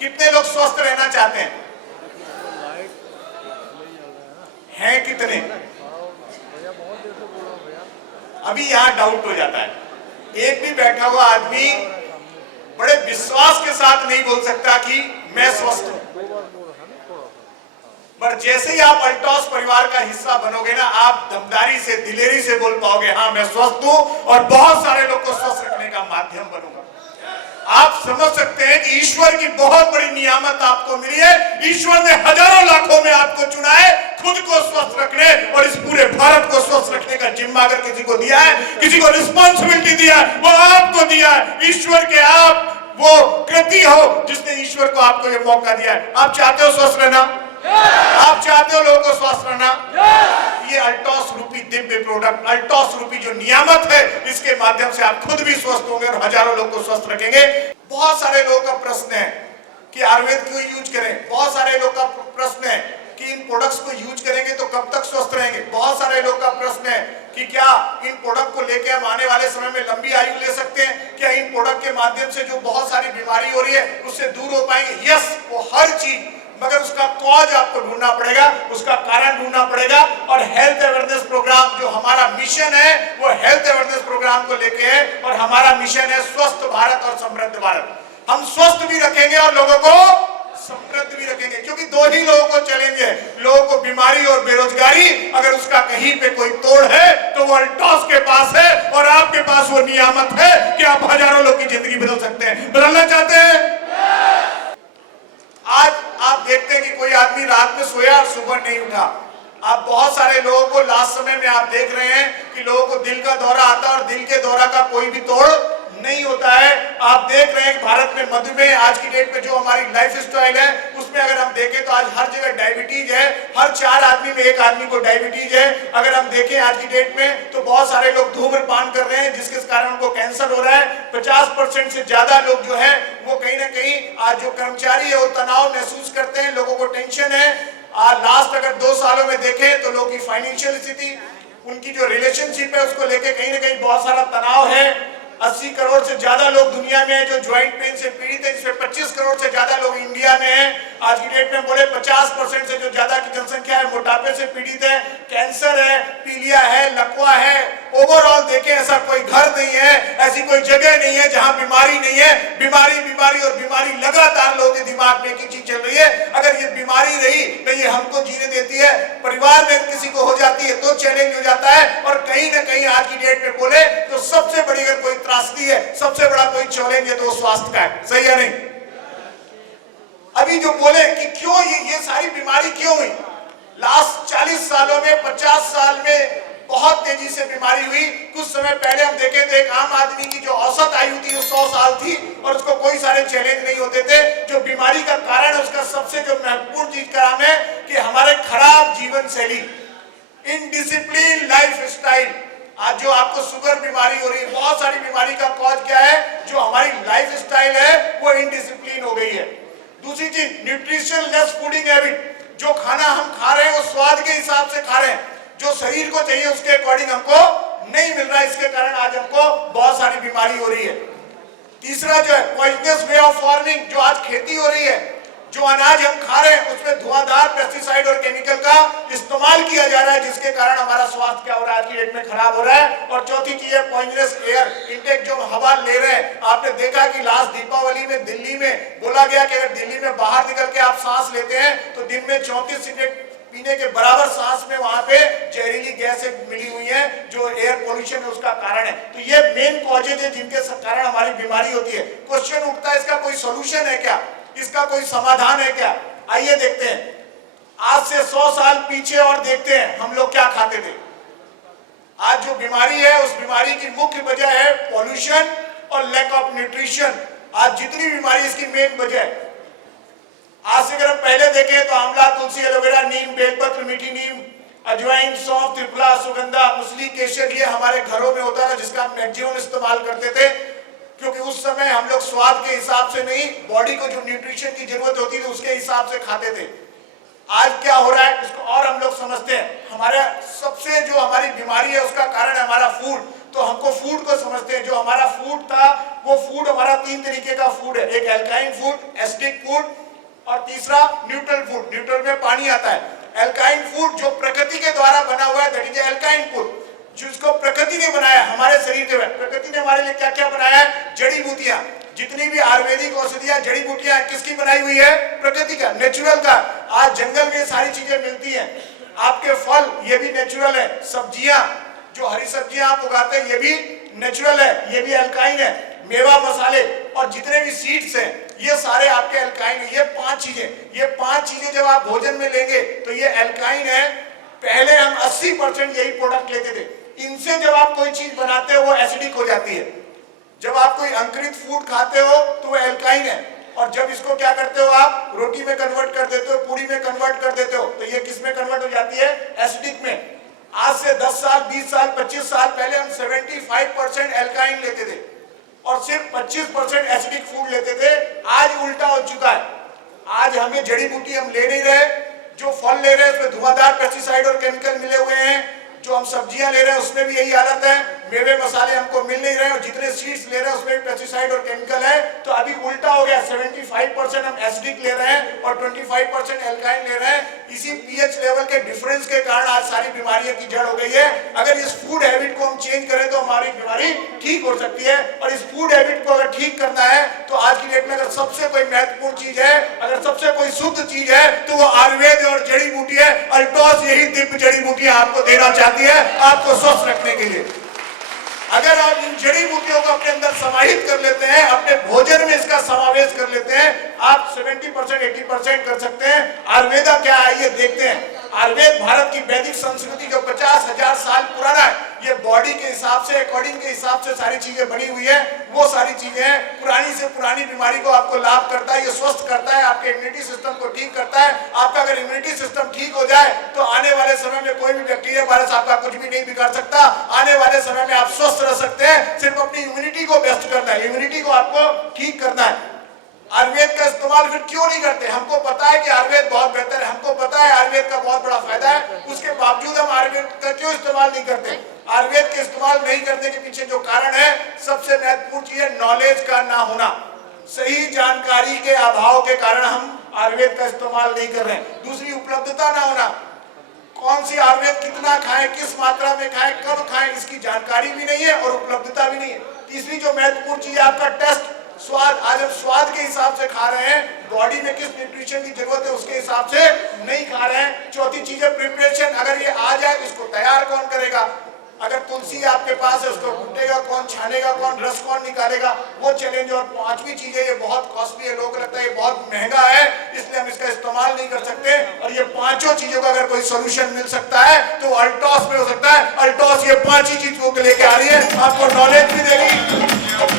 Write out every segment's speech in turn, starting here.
कितने लोग स्वस्थ रहना चाहते हैं? हैं कितने? अभी यहाँ डाउट हो जाता है, एक भी बैठा हुआ आदमी बड़े विश्वास के साथ नहीं बोल सकता कि मैं स्वस्थ हूं। पर जैसे ही आप अल्टॉस परिवार का हिस्सा बनोगे ना, आप दमदारी से, दिलेरी से बोल पाओगे हाँ मैं स्वस्थ हूं और बहुत सारे लोग को स्वस्थ रखने का माध्यम बनूंगा। आप समझ सकते हैं कि ईश्वर की बहुत बड़ी नियामत आपको मिली है। ईश्वर ने हजारों लाखों में आपको चुना है खुद को स्वस्थ रखने और इस पूरे भारत को स्वस्थ रखने का जिम्मा अगर किसी को दिया है, किसी को रिस्पॉन्सिबिलिटी दिया है, वो आपको दिया है। ईश्वर के आप वो कृति हो जिसने ईश्वर को आपको ये मौका दिया है। आप चाहते हो स्वस्थ रहना? आप चाहते हो लोगों को स्वस्थ रहना? ये अल्टॉस रूपी दिव्य प्रोडक्ट, अल्टॉस रूपी जो नियामत है, इसके माध्यम से आप खुद भी स्वस्थ होंगे और हजारों लोगों को स्वस्थ रखेंगे। बहुत सारे लोगों का प्रश्न है कि आयुर्वेद क्यों यूज करें। बहुत सारे लोगों का प्रश्न है कि इन प्रोडक्ट्स को यूज करेंगे तो कब तक स्वस्थ रहेंगे। बहुत सारे लोगों का प्रश्न है कि क्या इन प्रोडक्ट को लेकर हम आने वाले समय में लंबी आयु ले सकते हैं? क्या इन प्रोडक्ट के माध्यम से जो बहुत सारी बीमारी हो रही है उससे दूर हो पाएंगे? यस, वो हर चीज, मगर उसका कॉज आपको ढूंढना पड़ेगा, उसका कारण ढूंढना पड़ेगा। और हेल्थ अवेयरनेस प्रोग्राम जो हमारा मिशन है वो हेल्थ अवेयरनेस प्रोग्राम को लेके है और हमारा मिशन है स्वस्थ भारत और समृद्ध भारत। हम स्वस्थ भी रखेंगे और लोगों को समृद्ध भी रखेंगे, क्योंकि दो ही लोगों को चैलेंज है, लोगों को बीमारी और बेरोजगारी। अगर उसका कहीं पे कोई तोड़ है तो वो अल्टॉस के पास है और आपके पास वो नियामत है कि आप हजारों लोग की जिंदगी बदल सकते हैं। बदलना चाहते हैं? आज आप देखते हैं कि कोई आदमी रात में सोया और सुबह नहीं उठा। आप बहुत सारे लोगों को लास्ट समय में आप देख रहे हैं कि लोगों को दिल का दौरा आता है और दिल के दौरा का कोई भी तोड़ नहीं होता है। आप देख रहे हैं कि भारत में मधुमेह आज की डेट में जो हमारी लाइफ स्टाइल है उसमें अगर हम देखें तो आज हर जगह डायबिटीज है, हर 4 आदमी में 1 आदमी को डायबिटीज है। अगर हम देखें आज की डेट में तो बहुत सारे लोग धूम्रपान कर रहे हैं जिसके कारण उनको कैंसर हो रहा है। 50% से ज्यादा लोग जो है वो कहीं ना कहीं आज जो कर्मचारी है वो तनाव महसूस करते हैं, लोगों को टेंशन है। लास्ट अगर 2 सालों में देखें तो लोगों की फाइनेंशियल स्थिति, उनकी जो रिलेशनशिप है उसको लेके कहीं ना कहीं बहुत सारा तनाव है। 80 करोड़ से ज्यादा लोग दुनिया में हैं जो ज्वाइंट पेन से पीड़ित है, जिसमें 25 करोड़ से ज्यादा लोग इंडिया में हैं। आज की डेट में बोले 50% से जो ज्यादा की जनसंख्या है मोटापे से पीड़ित है, कैंसर है, पीलिया है, लकवा है। ओवरऑल देखें ऐसा कोई घर नहीं है, ऐसी कोई जगह नहीं है जहां बीमारी नहीं है। बीमारी बीमारी और बीमारी लगातार लोगों के दिमाग में एक ही चीज चल रही है, अगर ये बीमारी रही तो ये हमको जीने देती है, परिवार में किसी को हो जाती है तो चैलेंज हो जाता है। और कहीं ना कहीं आज की डेट में बोले तो सबसे बड़ी अगर कोई त्रासदी है, सबसे बड़ा कोई चैलेंज है तो स्वास्थ्य का है। सही है नहीं? अभी जो बोले कि क्यों ये सारी बीमारी क्यों हुई, लास्ट 40 सालों में 50 साल में बहुत तेजी से बीमारी हुई। कुछ समय पहले हम देखे थे एक आम आदमी की जो औसत आयु थी वो 100 साल थी और उसको कोई सारे चैलेंज नहीं होते थे। जो बीमारी का कारण है उसका सबसे जो महत्वपूर्ण चीज का नाम है कि हमारे खराब जीवन शैली, इनडिसिप्लिन लाइफ स्टाइल। आज जो आपको शुगर बीमारी हो रही है, बहुत सारी बीमारी का कॉज क्या है? जो हमारी लाइफ स्टाइल है वो इनडिसिप्लिन हो गई है। दूसरी चीज न्यूट्रिशन लेस फूडिंग हैबिट, जो खाना हम खा रहे हैं वो स्वाद के हिसाब से खा रहे हैं, जो शरीर को चाहिए उसके अकॉर्डिंग हमको नहीं मिल रहा है। इसके कारण आज हमको बहुत सारी बीमारी हो रही है। तीसरा जो है पॉइजनस वे ऑफ फार्मिंग, जो आज खेती हो रही है, जो अनाज हम खा रहे हैं उसमें धुआंधार पेस्टिसाइड और केमिकल का इस्तेमाल किया जा रहा है, जिसके कारण हमारा स्वास्थ्य क्या हो रहा है, आज की डेट में खराब हो रहा है। और चौथी चीज है पॉइजनस एयर इंटेक, जो हम हवा ले रहे हैं। आपने देखा कि लास्ट दीपावली में दिल्ली में बोला गया कि अगर दिल्ली में बाहर निकल के आप सांस लेते हैं तो दिन में 34 सिगरेट पीने के बराबर सांस में वहां पे जहरीली गैसें मिली हुई है, जो एयर पोल्यूशन है उसका कारण है। तो ये मेन कॉजेज है जिनके कारण हमारी बीमारी होती है। क्वेश्चन उठता है इसका कोई सोल्यूशन है क्या, इसका कोई समाधान है क्या? आइए देखते हैं। आज से 100 साल पीछे और देखते हैं हम लोग क्या खाते थे। आज जो बीमारी है उस बीमारी की मुख्य वजह है पॉल्यूशन और लैक ऑफ न्यूट्रिशन। आज जितनी बीमारी इसकी मेन वजह है। आज से अगर हम पहले देखें तो आंवला, तुलसी, एलोवेरा, नीम, बेलपत्र, मीठी नीम, अजवाइन, सौंफ, त्रिफला, सुगंधा, मुसली, केसर, ये हमारे घरों में होता था जिसका हम मैक्सिमम इस्तेमाल करते थे, क्योंकि उस समय हम लोग स्वाद के हिसाब से नहीं, बॉडी को जो न्यूट्रिशन की जरूरत होती थी उसके हिसाब से खाते थे। आज क्या हो रहा है इसको और हम लोग समझते हैं। हमारे सबसे जो हमारी बीमारी है उसका कारण है हमारा फूड। तो हमको फूड को समझते हैं। जो हमारा फूड था वो फूड हमारा 3 तरीके का फूड है, एक एल्काइन फूड, एसिडिक फूड और तीसरा न्यूट्रल फूड। न्यूट्रल में पानी आता है। एल्काइन फूड जो प्रकृति के द्वारा बना हुआ है, दैट इज एल्काइन फूड, जिसको प्रकृति ने बनाया हमारे शरीर के में। प्रकृति ने हमारे लिए क्या क्या बनाया है? जड़ी बूटियां, जितनी भी आयुर्वेदिक औषधियां जड़ी बूटियां किसकी बनाई हुई है? प्रकृति का, नेचुरल का। आज जंगल में सारी चीजें मिलती हैं। आपके फल ये भी नेचुरल है, सब्जियां जो हरी सब्जियां आप उगाते हैं ये भी नेचुरल है, ये भी अल्काइन है। मेवा मसाले और जितने भी सीड्स हैं ये सारे आपके अल्काइन है। ये 5 चीजें जब आप भोजन में लेंगे तो ये अल्काइन है। पहले हम 80% यही प्रोडक्ट लेते थे, इनसे जब आप कोई चीज बनाते हो वो एसिडिक हो जाती है। जब आप कोई अंकुरित फूड खाते हो तो वो अल्काइन है, और जब इसको क्या करते हो आप रोटी में कन्वर्ट कर देते हो, पूरी में कन्वर्ट कर देते हो, तो ये किस में कन्वर्ट हो जाती है? एसिडिक में। आज से 10 साल 20 साल 25 साल पहले हम 75% अल्काइन लेते थे और सिर्फ 25% एसिडिक फूड लेते थे। आज उल्टा हो चुका है। आज हमें जड़ी बूटी हम ले नहीं रहे, जो फल ले रहे हैं उसमें धुआंधार पेस्टिसाइड और केमिकल मिले हुए हैं। जो हम सब्जियां ले रहे हैं उसमें भी यही हालत है, मेवे मसाले हमको मिल नहीं रहे, और जितने सीड्स ले रहे हैं उसमें पेस्टिसाइड और केमिकल है। तो अभी उल्टा हो गया, 75% हम एसिडिक ले रहे हैं और 25% एल्काइन ले रहे हैं। इसी पीएच लेवल के डिफरेंस के कारण आज सारी बीमारियों की जड़ हो गई है। अगर इस फूड हैबिट को हम चेंज करें तो हमारी बीमारी ठीक हो सकती है। और इस फूड हैबिट को अगर ठीक करना है तो आज की डेट में अगर सबसे कोई महत्वपूर्ण चीज है, अगर सबसे कोई शुद्ध चीज है तो वो आयुर्वेद और जड़ी बूटी है। अल्टॉस यही दिव्य जड़ी बूटियां आपको देना चाहती है, आपको स्वस्थ रखने के लिए। अगर आप इन जड़ी बूटियों को अपने अंदर समाहित कर लेते हैं, अपने भोजन में इसका समावेश कर लेते हैं, आप 70% 80% कर सकते हैं। आयुर्वेदा क्या है ये देखते हैं। आयुर्वेद भारत की वैदिक संस्कृति जो 50,000 साल पुराना है, ये बॉडी के हिसाब से, अकॉर्डिंग के हिसाब से सारी चीजें बनी हुई है। वो सारी चीजें हैं, पुरानी से पुरानी बीमारी को आपको लाभ करता है, ये स्वस्थ करता है, आपके इम्यूनिटी सिस्टम को ठीक करता है। आपका अगर इम्यूनिटी सिस्टम ठीक हो जाए तो आने वाले समय में कोई भी बैक्टीरिया वायरस आपका कुछ भी नहीं बिगाड़ सकता। आने वाले समय में आप स्वस्थ रह सकते हैं। सिर्फ अपनी इम्यूनिटी को बेस्ट करना है, इम्यूनिटी को आपको ठीक करना है। आयुर्वेद का इस्तेमाल फिर क्यों नहीं करते? हमको पता है कि आयुर्वेद बहुत बेहतर है, हमको पता है आयुर्वेद का बहुत बड़ा फायदा है, उसके बावजूद हम आयुर्वेद का क्यों इस्तेमाल नहीं करते? आयुर्वेद के इस्तेमाल नहीं करने के पीछे जो कारण है, सबसे महत्वपूर्ण चीज है नॉलेज का ना होना। सही जानकारी के अभाव के कारण हम आयुर्वेद का इस्तेमाल नहीं कर रहे हैं। दूसरी, उपलब्धता ना होना। कौन सी आयुर्वेद कितना खाएं, किस मात्रा में खाएं, कब खाएं, इसकी जानकारी भी नहीं है और उपलब्धता भी नहीं है। तीसरी जो महत्वपूर्ण चीज है आपका टेस्ट, स्वाद। आज हम स्वाद के हिसाब से खा रहे हैं, बॉडी में किस न्यूट्रिशन की जरूरत है उसके हिसाब से नहीं खा रहे हैं। चौथी चीज है प्रिपरेशन। अगर ये आ जाए इसको तैयार कौन करेगा? अगर तुलसी आपके पास है उसको कूटेगा कौन, छानेगा कौन, रस कौन निकालेगा, वो चैलेंज। और पांचवी चीज है, ये बहुत कॉस्टली है, लोगों को लगता है ये बहुत महंगा है इसलिए हम इसका इस्तेमाल नहीं कर सकते। और ये पांचों चीजों का अगर कोई सोल्यूशन मिल सकता है तो अल्टॉस में हो सकता है। अल्टॉस ये 5 ही चीजों को लेके आ रही है, आपको नॉलेज भी देगी,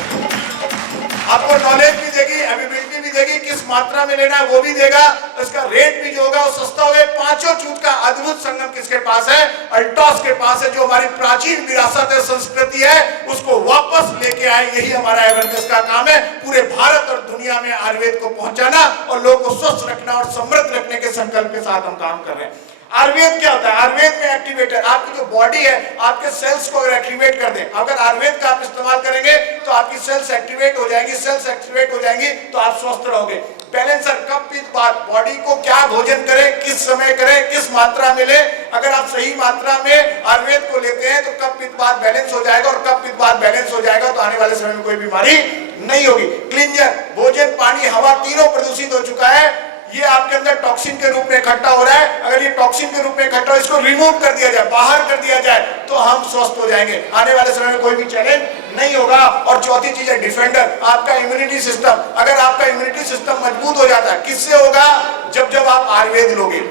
आपको नॉलेज भी देगी, अवेलेबिलिटी भी देगी, किस मात्रा में लेना है वो भी देगा, इसका रेट भी जो होगा वो सस्ता होगा। पांचों चीज का अद्भुत संगम किसके पास है? अल्टॉस के पास है। जो हमारी प्राचीन विरासत है, संस्कृति है, उसको वापस लेके आए, यही हमारा अवेयरनेस का काम है। पूरे भारत और दुनिया में आयुर्वेद को पहुंचाना और लोगों को स्वस्थ रखना और समृद्ध रखने के संकल्प के साथ हम काम कर रहे हैं। आयुर्वेद क्या होता है? आयुर्वेद में एक्टिवेटर, आपकी जो बॉडी है, आपके सेल्स को अगर एक्टिवेट कर दे, अगर आयुर्वेद का आप इस्तेमाल करेंगे तो आपकी सेल्स एक्टिवेट हो जाएंगी। सेल्स एक्टिवेट हो जाएंगी तो आप स्वस्थ रहोगे। बैलेंसर, कब किस बात, बॉडी को क्या भोजन करें, किस समय करें, किस मात्रा में ले। अगर आप सही मात्रा में आयुर्वेद को लेते हैं तो कब पित्त बात बैलेंस हो जाएगा, और कब पित्त बात बैलेंस हो जाएगा तो आने वाले समय में कोई बीमारी नहीं होगी। क्लींजर, भोजन, पानी, हवा तीनों प्रदूषित हो चुका है, ये आपके अंदर टॉक्सिन के रूप में इकट्ठा हो रहा है। अगर ये टॉक्सिन के रूप में इकट्ठा हो, इसको रिमूव कर दिया जाए, बाहर कर दिया जाए तो हम स्वस्थ हो जाएंगे। आने वाले समय में कोई भी चैलेंज नहीं होगा। और चौथी चीज है डिफेंडर, आपका इम्यूनिटी सिस्टम। अगर आपका इम्यूनिटी सिस्टम मजबूत हो जाता है, किससे होगा? जब जब आप आयुर्वेद लोगे,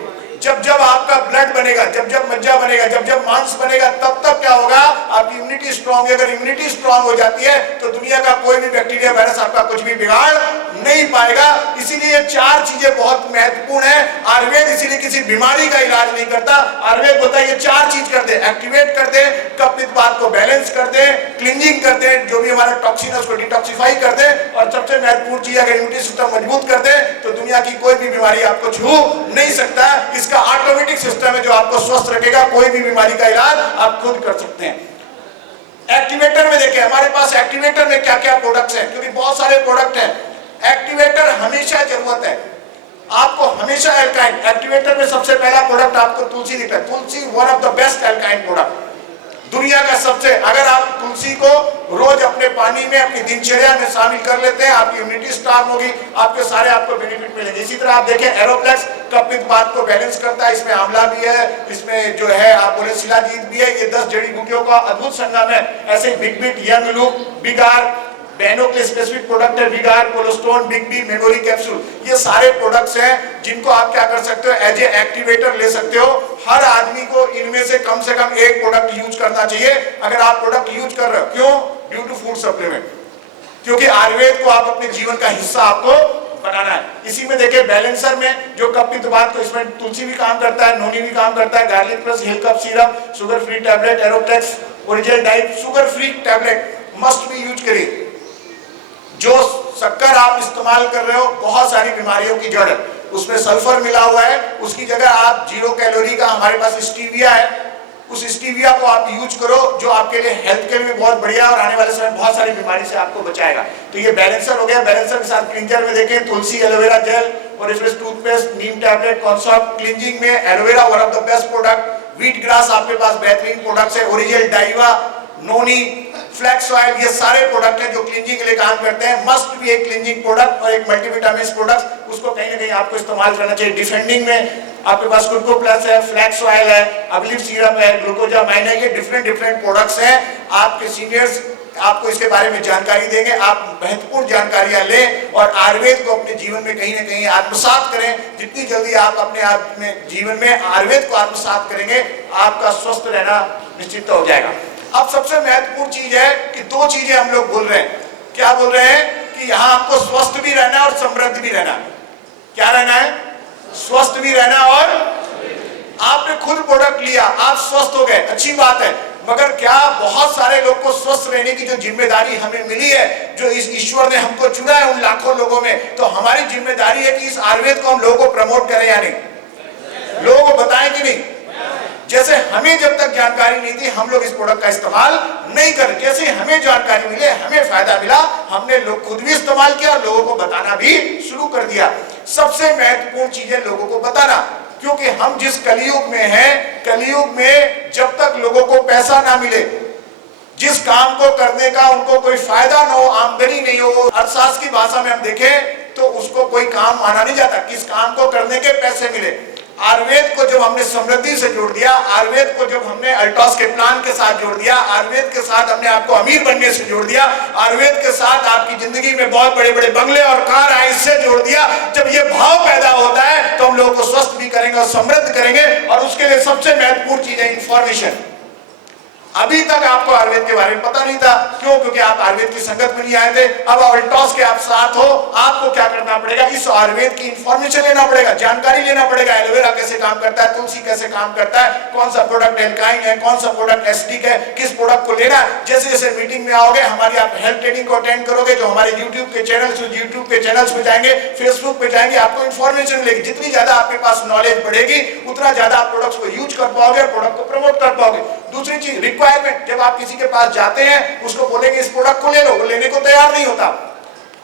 जब जब आपका ब्लड बनेगा, जब जब मज्जा बनेगा, जब जब मांस बनेगा, तब तब क्या होगा? आपकी इम्यूनिटी स्ट्रांग है। अगर इम्यूनिटी स्ट्रांग हो जाती है तो दुनिया का कोई भी बैक्टीरिया वायरस आपका कुछ भी बिगाड़ नहीं पाएगा। इसीलिए ये 4 चीजें बहुत महत्वपूर्ण है। आयुर्वेद इसीलिए किसी बीमारी का इलाज नहीं करता। आयुर्वेद बोलता है ये 4 चीज कर दे, एक्टिवेट कर दे, कफ पित्त बात को बैलेंस कर दे, क्लींजिंग कर दे, जो भी हमारा टॉक्सिन है उसको डिटॉक्सिफाई कर दे, और सबसे महत्वपूर्ण चीज अगर इम्यूनिटी सिस्टम मजबूत कर दे तो दुनिया की कोई भी बीमारी आपको छू नहीं सकता। इसका ऑटोमेटिक सिस्टम है जो आपको स्वस्थ रखेगा। कोई भी बीमारी का इलाज आप खुद कर सकते हैं। एक्टिवेटर में देखिए हमारे पास एक्टिवेटर में क्या क्या प्रोडक्ट्स हैं, क्योंकि बहुत सारे प्रोडक्ट हैं। एक्टिवेटर हमेशा जरूरत है आपको, हमेशा एल्काइन। एक्टिवेटर में सबसे पहला प्रोडक्ट आपको तुलसी दिखता है। तुलसी वन ऑफ द बेस्ट एल्काइन प्रोडक्ट दुनिया का सबसे। अगर आप तुलसी को रोज अपने पानी में अपनी दिनचर्या में शामिल कर लेते हैं, आपकी इम्यूनिटी स्ट्रांग होगी, आपके सारे आपको बेनिफिट मिलेंगे। इसी तरह आप देखें एरोप्लेक्स कपित्त को बैलेंस करता है, इसमें आंवला भी है, इसमें जो है आप बोले शिलाजीत भी है। ये 10 जड़ी बूटियों का अद्भुत संगम है। ऐसे बिग बीट, यंग लूप, बिगार, बहनों के स्पेसिफिक प्रोडक्ट है विगार, कोलोस्टोन, बिग बी, मेमोरी कैप्सूल। ये सारे प्रोडक्ट्स हैं जिनको आप क्या कर सकते हो, एज ए एक्टिवेटर ले सकते हो। हर आदमी को इनमें से कम एक प्रोडक्ट यूज करना चाहिए। अगर आप प्रोडक्ट यूज कर रहे हो, क्यों? ड्यू टू फूड सप्लीमेंट, क्योंकि आयुर्वेद को आप अपने जीवन का हिस्सा आपको बनाना है। इसी में देखिए बैलेंसर में जो कपित्त को, इसमें तुलसी भी काम करता है, नोनी भी काम करता है, garlic plus hill cup syrup, sugar free tablet, एरोप्लेक्स original diet sugar free tablet must भी यूज करिए। जो शक्कर आप इस्तेमाल कर रहे हो बहुत सारी बीमारियों की जड़ है, उसमें सल्फर मिला हुआ है। उसकी जगह आप 0 कैलोरी का हमारे पास स्टीविया है, उस स्टीविया को आप यूज करो, जो आपके लिए हेल्थ के लिए बहुत बढ़िया है और आने वाले समय बहुत सारी बीमारी से आपको बचाएगा। तो ये बैलेंसर हो गया। बैलेंसर के साथ क्लिंजर में देखें तुलसी, एलोवेरा जेल और रिफ्रेश टूथपेस्ट, नीम टैबलेट, कॉन्सॉप। क्लिंजिंग में aloe vera one of the best product, wheat grass आपके पास बेहतरीन प्रोडक्ट्स है, ओरिजिनल डाइवा, नोनी, फ्लैक्स ऑयल, ये सारे प्रोडक्ट हैं जो क्लींजिंग के लिए काम करते हैं। मस्ट भी एक क्लींजिंग प्रोडक्ट और एक मल्टीविटामिन प्रोडक्ट, उसको कहीं ना कहीं आपको इस्तेमाल करना चाहिए। डिफेंडिंग में आपके पास कुर्को प्लस है, फ्लैक्स ऑयल है, अबलिव सीरप है, ग्लूकोजामाइन है, ये डिफरेंट प्रोडक्ट्स हैं। आपके सीनियर्स आपको इसके बारे में जानकारी देंगे। आप महत्वपूर्ण जानकारियां लें और आयुर्वेद को अपने जीवन में कहीं ना कहीं आत्मसात करें। जितनी जल्दी आप अपने आप में जीवन में आयुर्वेद को आत्मसात करेंगे, आपका स्वस्थ रहना निश्चित हो जाएगा। अब सबसे महत्वपूर्ण चीज है कि 2 चीजें हम लोग बोल रहे हैं। क्या बोल रहे हैं? कि यहाँ हमको स्वस्थ भी रहना है और समृद्ध भी रहना है। क्या रहना है? स्वस्थ भी रहना। और आपने खुद प्रोडक्ट लिया, आप स्वस्थ हो गए, अच्छी बात है। मगर क्या बहुत सारे लोग को स्वस्थ रहने की जो जिम्मेदारी हमें मिली है, जो इस ईश्वर ने हमको चुना है उन लाखों लोगों में, तो हमारी जिम्मेदारी है कि इस आयुर्वेद को हम लोगों को प्रमोट करें या नहीं, लोगों को बताएं कि नहीं। जैसे हमें जब तक जानकारी नहीं थी हम लोग इस प्रोडक्ट का इस्तेमाल नहीं कर, जैसे हमें जानकारी मिले, हमें फायदा मिला, हमने लोग खुद भी इस्तेमाल किया और लोगों को बताना भी शुरू कर दिया। सबसे महत्वपूर्ण चीज है लोगों को बताना, क्योंकि हम जिस कलयुग में हैं, कलयुग में जब तक लोगों को पैसा ना मिले, जिस काम को करने का उनको कोई फायदा ना हो, आमदनी नहीं हो, अर्थशास्त्र की भाषा में हम देखें तो उसको कोई काम माना नहीं जाता। किस काम को करने के पैसे मिले। आयुर्वेद को जब हमने समृद्धि से जोड़ दिया, आयुर्वेद को जब हमने अल्टॉस के प्लान के साथ जोड़ दिया, आयुर्वेद के साथ हमने आपको अमीर बनने से जोड़ दिया, आयुर्वेद के साथ आपकी जिंदगी में बहुत बड़े बड़े बंगले और कार आए इससे जोड़ दिया, जब ये भाव पैदा होता है तो हम लोगों को स्वस्थ भी करेंगे और समृद्ध करेंगे। और उसके लिए सबसे महत्वपूर्ण चीज है इंफॉर्मेशन। अभी तक आपको आयुर्वेद के बारे में पता नहीं था, क्यों? क्योंकि आप आयुर्वेद की संगत में नहीं आए थे। अब अल्टॉस के आप साथ हो, आपको क्या करना पड़ेगा? इस आयुर्वेद की इंफॉर्मेशन लेना पड़ेगा, जानकारी लेना पड़ेगा। एलोवेरा कैसे काम करता है, तुलसी कैसे काम करता है, कौन सा प्रोडक्ट एल्काइन है, कौन सा प्रोडक्ट एसिडिक है, किस प्रोडक्ट को लेना है। जैसे जैसे मीटिंग में आओगे, हमारी आप हेल्थ ट्रेनिंग को अटेंड करोगे, जो हमारे यूट्यूब के चैनल्स पे जाएंगे, फेसबुक पे जाएंगे, आपको इंफॉर्मेशन मिलेगी। जितनी ज्यादा आपके पास नॉलेज बढ़ेगी, उतना ज्यादा आप प्रोडक्ट्स को यूज कर पाओगे, प्रोडक्ट को प्रमोट कर पाओगे। दूसरी चीज रिक्वायरमेंट, जब आप किसी के पास जाते हैं उसको बोलेंगे इस प्रोडक्ट को ले लो, वो लेने को तैयार नहीं होता।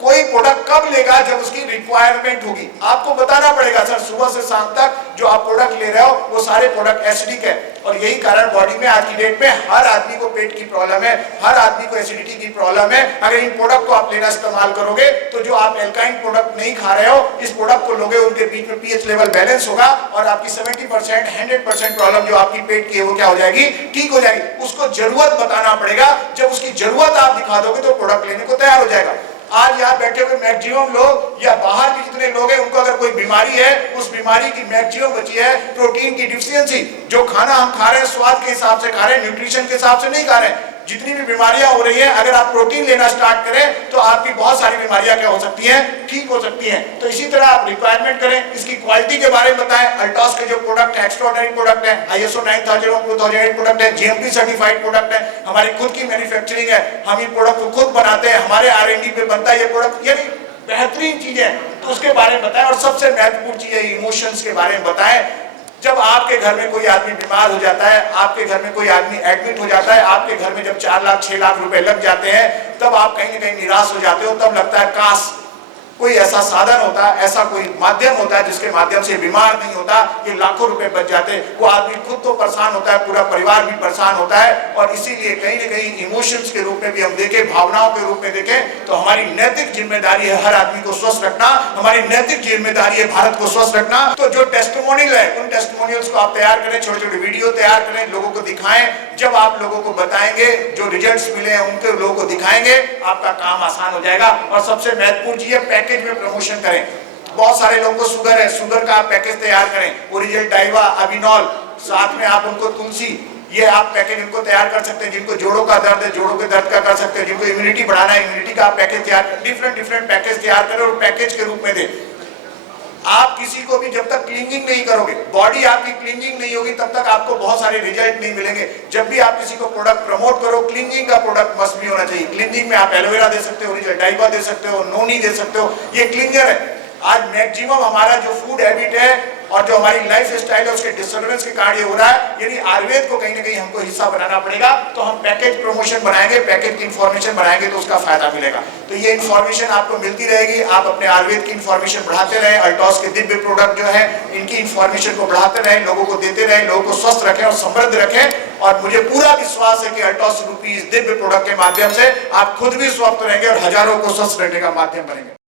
कोई प्रोडक्ट कब लेगा? जब उसकी रिक्वायरमेंट होगी। आपको बताना पड़ेगा सर सुबह से शाम तक जो आप प्रोडक्ट ले रहे हो वो सारे प्रोडक्ट एसिडिक है। और यही कारण बॉडी में आज की डेट में हर आदमी को पेट की प्रॉब्लम है, हर आदमी को एसिडिटी की प्रॉब्लम है। अगर इन प्रोडक्ट को आप लेना इस्तेमाल करोगे तो जो आप एल्काइन प्रोडक्ट नहीं खा रहे हो, इस प्रोडक्ट को लोगे, उनके बीच में पीएच लेवल बैलेंस होगा और आपकी 70% 100% प्रॉब्लम जो आपकी पेट की है वो क्या हो जाएगी? ठीक हो जाएगी। उसको जरूरत बताना पड़ेगा। जब उसकी जरूरत आप दिखा दोगे तो प्रोडक्ट लेने को तैयार हो जाएगा। आज यहाँ बैठे हुए मैक्सिमम लोग या बाहर भी जितने लोग हैं, उनको अगर कोई बीमारी है, उस बीमारी की मैक्सिमम बची है प्रोटीन की डिफिशियंसी। जो खाना हम खा रहे हैं स्वाद के हिसाब से खा रहे हैं, न्यूट्रिशन के हिसाब से नहीं खा रहे हैं। जितनी भी बीमारियां हो रही हैं, अगर आप प्रोटीन लेना स्टार्ट करें तो आपकी बहुत सारी बीमारियां क्या हो सकती हैं? ठीक हो सकती हैं। तो इसी तरह आप रिक्वायरमेंट करें, इसकी क्वालिटी के बारे में बताएं। अल्टॉस के जो प्रोडक्ट है एक्स्ट्राऑर्डिनरी प्रोडक्ट है, ISO 9000 2008 प्रोडक्ट है, GMP सर्टिफाइड प्रोडक्ट है, हमारी खुद की मैन्युफैक्चरिंग है, हम ये प्रोडक्ट को खुद बनाते हैं, हमारे R&D पे बनता है ये प्रोडक्ट, यानी बेहतरीन चीज है। तो उसके बारे में बताएं। और सबसे महत्वपूर्ण चीज है इमोशंस के बारे में बताएं। जब आपके घर में कोई आदमी बीमार हो जाता है, आपके घर में कोई आदमी एडमिट हो जाता है, आपके घर में जब 4 लाख 6 लाख रुपए लग जाते हैं, तब आप कहीं ना कहीं निराश हो जाते हो। तब लगता है काश कोई ऐसा साधन होता, ऐसा कोई माध्यम होता है जिसके माध्यम से बीमार नहीं होता, ये लाखों रुपए बच जाते। वो आदमी खुद तो परेशान होता है, पूरा परिवार भी परेशान होता है। और इसीलिए कहीं ना कहीं इमोशंस के रूप में भी हम देखें, भावनाओं के रूप में देखें, तो हमारी नैतिक जिम्मेदारी है हर आदमी को स्वस्थ रखना, हमारी नैतिक जिम्मेदारी है भारत को स्वस्थ रखना। तो जो टेस्टिमोनियल है, उन टेस्टिमोनियल्स को आप तैयार करें, छोटे छोटे वीडियो तैयार करें, लोगों को दिखाएं। जब आप लोगों को बताएंगे, जो रिजल्ट्स मिले हैं उनके लोगों को दिखाएंगे, आपका काम आसान हो जाएगा। और सबसे महत्वपूर्ण चीज है, पैकेज में प्रमोशन करें। बहुत सारे लोगों को शुगर है, शुगर का आप पैकेज तैयार करें, ओरिजिनल डाइवा, अभिनॉल, साथ में आप उनको तुलसी, ये आप पैकेज इनको तैयार कर सकते हैं। जिनको जोड़ों का दर्द है, जोड़ों के दर्द का कर सकते हैं। जिनको इम्यूनिटी बढ़ाना है, इम्यूनिटी का आप पैकेज तैयार करें। डिफरेंट पैकेज तैयार करें और पैकेज के रूप में दें। आप किसी को भी जब तक क्लीनिंग नहीं करोगे, बॉडी आपकी क्लीनिंग नहीं होगी, तब तक आपको बहुत सारे रिजल्ट नहीं मिलेंगे। जब भी आप किसी को प्रोडक्ट प्रमोट करो, क्लीनिंग का प्रोडक्ट मस्ट भी होना चाहिए। क्लीनिंग में आप एलोवेरा दे सकते हो, ओरिजिनल डाइवा दे सकते हो, नोनी दे सकते हो, ये क्लीनर है। आज मैक्सिमम हमारा जो फूड हैबिट है और जो हमारी लाइफ स्टाइल है, उसके डिस्टर्बेंस के कारण ये हो रहा है। यदि आयुर्वेद को कहीं ना कहीं हमको हिस्सा बनाना पड़ेगा, तो हम पैकेज प्रमोशन बनाएंगे, पैकेज की इंफॉर्मेशन बनाएंगे, तो उसका फायदा मिलेगा। तो ये इंफॉर्मेशन आपको मिलती रहेगी। आप अपने आयुर्वेद की इंफॉर्मेशन बढ़ाते रहें, अल्टॉस के दिव्य प्रोडक्ट जो है इनकी इंफॉर्मेशन को बढ़ाते रहें, लोगों को देते रहें, लोगों को स्वस्थ रखें और समृद्ध रखें। और मुझे पूरा विश्वास है कि अल्टॉस रूपी दिव्य प्रोडक्ट के माध्यम से आप खुद भी स्वस्थ रहेंगे और हजारों को स्वस्थ रहने का माध्यम बनेंगे।